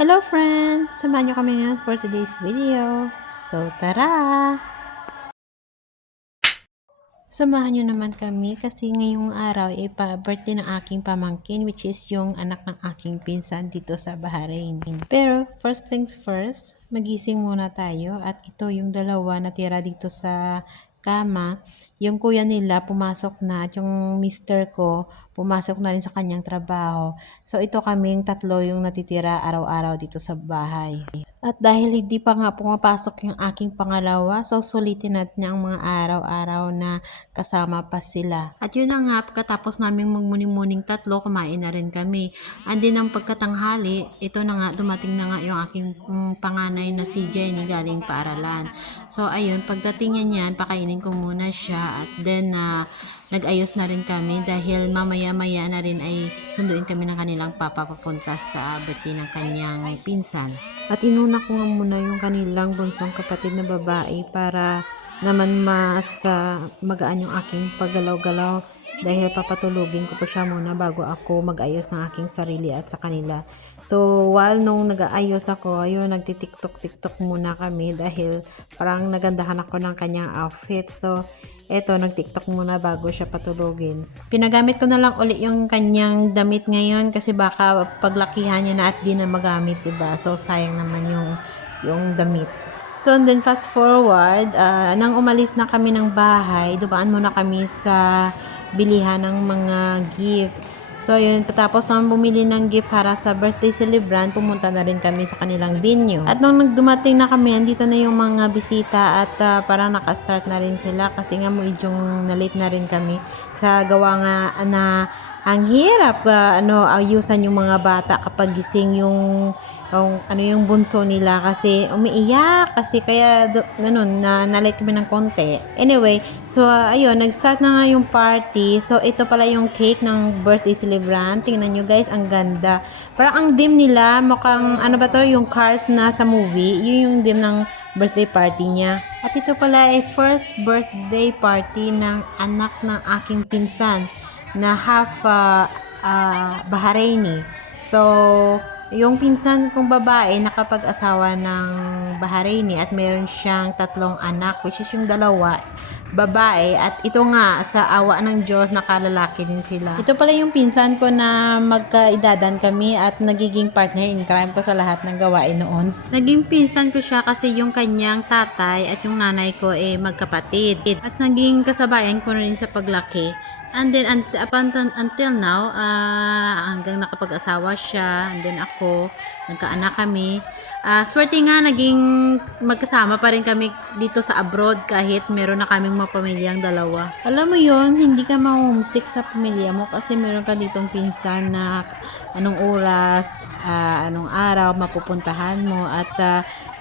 Hello friends! Samahan nyo kami ngayon for today's video. So, tara! Samahan nyo naman kami kasi ngayong araw ay birthday ng aking pamangkin, which is yung anak ng aking pinsan dito sa Bahrain. Pero first things first, magising muna tayo at ito yung dalawa na tira dito sa kama. Yung kuya nila pumasok na at yung mister ko pumasok na rin sa kanyang trabaho. So ito kaming tatlo yung natitira araw-araw dito sa bahay. At dahil hindi pa nga pumapasok yung aking pangalawa, so sulitin natin ang mga araw-araw na kasama pa sila. At yun na nga, pagkatapos naming magmuni-muning tatlo, kumain na rin kami. And then ang pagkatanghali, ito na nga, dumating na nga yung aking panganay na si Jenny galing paaralan. So ayun, pagdating niya niyan, pakainin ko muna siya at then nag-ayos na rin kami dahil mamaya-maya na rin ay sunduin kami ng kanilang papa papunta sa birthday ng kanyang pinsan. At inuna ko nga muna yung kanilang bunsong kapatid na babae para naman mas magaan yung aking paggalaw-galaw dahil papatulugin ko po siya muna bago ako mag-ayos ng aking sarili at sa kanila. So while nung nag-aayos ako, ayun, nagti-tiktok muna kami dahil parang nagandahan ako ng kanyang outfit. So eto, nag-tiktok muna bago siya patulugin. Pinagamit ko na lang uli yung kanyang damit ngayon kasi baka paglakihan niya na at di na magamit, diba? So sayang naman yung damit. So then fast forward, nang umalis na kami ng bahay, dumaan muna kami sa bilihan ng mga gift. So yun, patapos naman bumili ng gift para sa birthday celebrant, pumunta na rin kami sa kanilang venue. At nung nagdumating na kami, andito na yung mga bisita at parang nakastart na rin sila kasi nga medyong na-late na rin kami sa gawa nga na ang hirap ayusan yung mga bata kapag gising yung bunso nila kasi umiiyak kasi kaya ganun na-late kami ng konti. Anyway, so ayun, nag-start na nga yung party. So ito pala yung cake ng birthday celebrant. Tingnan nyo guys, ang ganda. Parang ang dim nila, mukhang yung Cars na sa movie. Yun yung dim ng birthday party niya. At ito pala ay first birthday party ng anak ng aking pinsan na half Bahraini. So yung pinsan kong babae nakapag-asawa ng Bahraini at meron siyang 3 anak, which is yung 2 babae at ito nga sa awa ng Diyos nakalalaki din sila. Ito pala yung pinsan ko na magkaidadan kami at nagiging partner in crime ko sa lahat ng gawain noon. Naging pinsan ko siya kasi yung kanyang tatay at yung nanay ko magkapatid at naging kasabayan ko rin sa paglaki. And then until now, hanggang nakapag-asawa siya, and then ako, nagkaanak kami. Swerte nga, naging magkasama pa rin kami dito sa abroad kahit meron na kaming mga pamilyang 2. Alam mo yun, hindi ka ma-homesick sa pamilya mo kasi meron ka ditong pinsan na anong oras, anong araw mapupuntahan mo at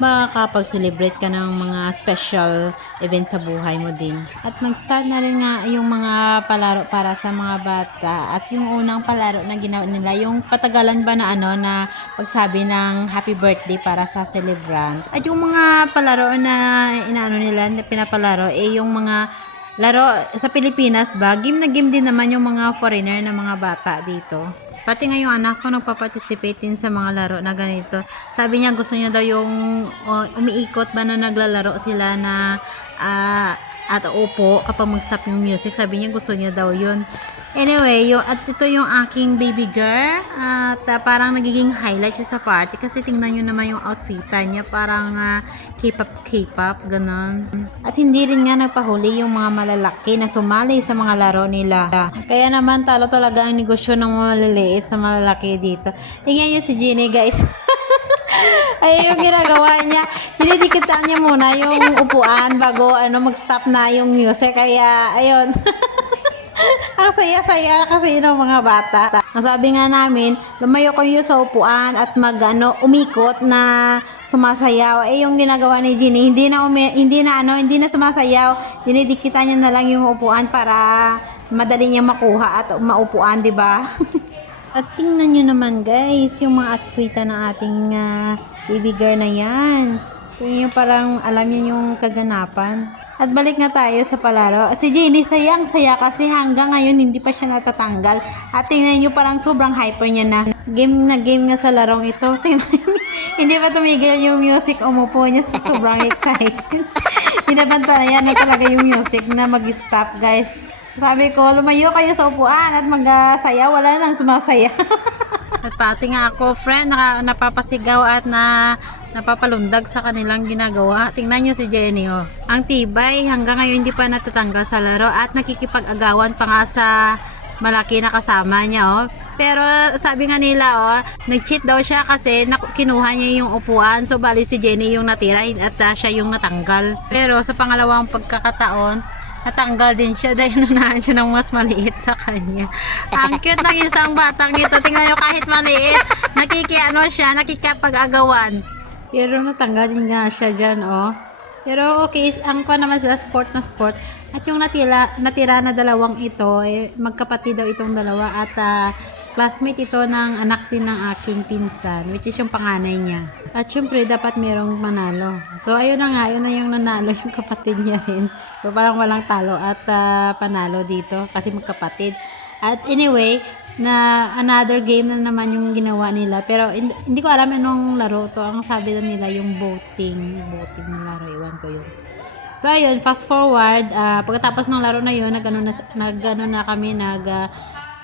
makakapag-celebrate ka ng mga special events sa buhay mo din. At nag-start na rin nga yung mga palaro para sa mga bata at yung unang palaro na ginawa nila, yung patagalan ba na pagsabi ng happy birthday para sa celebrant. At yung mga palaro na pinapalaro yung mga laro sa Pilipinas ba, game na game din naman yung mga foreigner na mga bata dito. Pati nga yung anak ko nagpa-participate din sa mga laro na ganito. Sabi niya gusto niya daw yung umiikot ba na naglalaro sila na at upo kapag mag-stop yung music. Sabi niya gusto niya daw yun. Anyway, at ito yung aking baby girl at parang nagiging highlight siya sa party kasi tingnan nyo naman yung outfitan niya, parang K-pop, ganon. At hindi rin nga nagpahuli yung mga malalaki na sumali sa mga laro nila. Kaya naman talo talaga ang negosyo ng mga maliliit sa malalaki dito. Tingnan nyo si Jenny guys. Ay, yung ginagawa niya, dinidikitan niya muna yung upuan bago mag-stop na yung music. Kaya, ayun. Ang saya-saya kasi ng mga bata. Ang sabi nga namin, lumayo kayo sa upuan at umikot na sumasayaw. Yung ginagawa ni Ginny, hindi na sumasayaw. Dinidikitan niya na lang yung upuan para madali niya makuha at maupuan, 'di ba? At tingnan nyo naman guys, yung mga outfitan ng ating baby girl na yan. Tingnan nyo, parang alam niya yung kaganapan. At balik nga tayo sa palaro. Si Jenny sayang-saya kasi hanggang ngayon hindi pa siya natatanggal. At tingnan nyo parang sobrang hyper niya na. Game nga sa larong ito. Tingnan nyo, hindi pa tumigil yung music. Umupo niya sa sobrang excited. Binabantayan na talaga yung music na mag-stop guys. Sabi ko, lumayo kayo sa upuan at mag-saya. Wala nang sumasaya. At pati nga ako, friend, napapasigaw at napapalundag sa kanilang ginagawa. Tingnan nyo si Jenny, oh. Ang tibay, hanggang ngayon hindi pa natatanggal sa laro at nakikipag-agawan pa nga sa malaki na kasama niya, oh. Pero sabi nga nila, oh, nag-cheat daw siya kasi kinuha niya yung upuan. So, bali si Jenny yung natira at siya yung natanggal. Pero sa pangalawang pagkakataon, natanggal din siya dahil nunahan siya ng mas maliit sa kanya. Ang cute ng isang batang ito. Tingnan nyo kahit maliit, nakikipag-agawan. Pero natanggal din nga siya dyan, oh. Pero okay, ang ko naman sa sport na sport. At yung natira na dalawang ito, magkapatid daw itong dalawa at classmate ito ng anak din ng aking pinsan, which is yung panganay niya. At syempre, dapat merong manalo. So, ayun na nga, yun na yung nanalo yung kapatid niya rin. So, parang walang talo at panalo dito kasi magkapatid. At anyway, na another game na naman yung ginawa nila. Pero hindi ko alam anong laro to. Ang sabi nila yung boating na laro. Iwan ko yun. So, ayun, fast forward. Pagkatapos ng laro na yun, nagano na kami,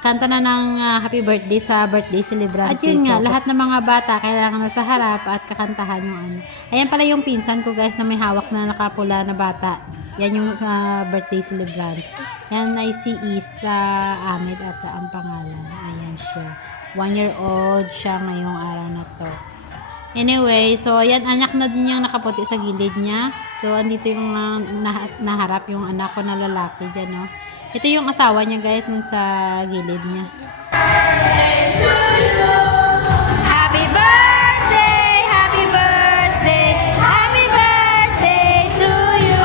kanta na ng happy birthday sa birthday celebrant. At yun nga, lahat ng mga bata kailangan na sa harap at kakantahan yung ano. Ayan pala yung pinsan ko guys na may hawak na nakapula na bata. Yan yung birthday celebrant. Yan ay si Isa Ahmed at ang pangalan. Ayan siya. 1-year-old siya ngayong araw na to. Anyway, so ayan, anak na din yung nakaputi sa gilid niya. So, andito yung naharap yung anak ko na lalaki dyan, no? Ito yung asawa niya guys, nun sa gilid niya. Happy birthday! Happy birthday! Happy birthday to you!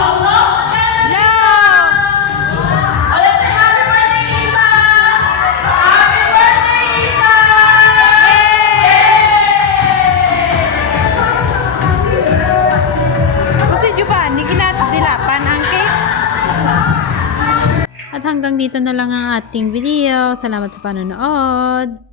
Long! Let's say happy birthday, Isa! Happy birthday, Isa! Kasi Giovanni, ginadilapan ang cake. At hanggang dito na lang ang ating video. Salamat sa panonood.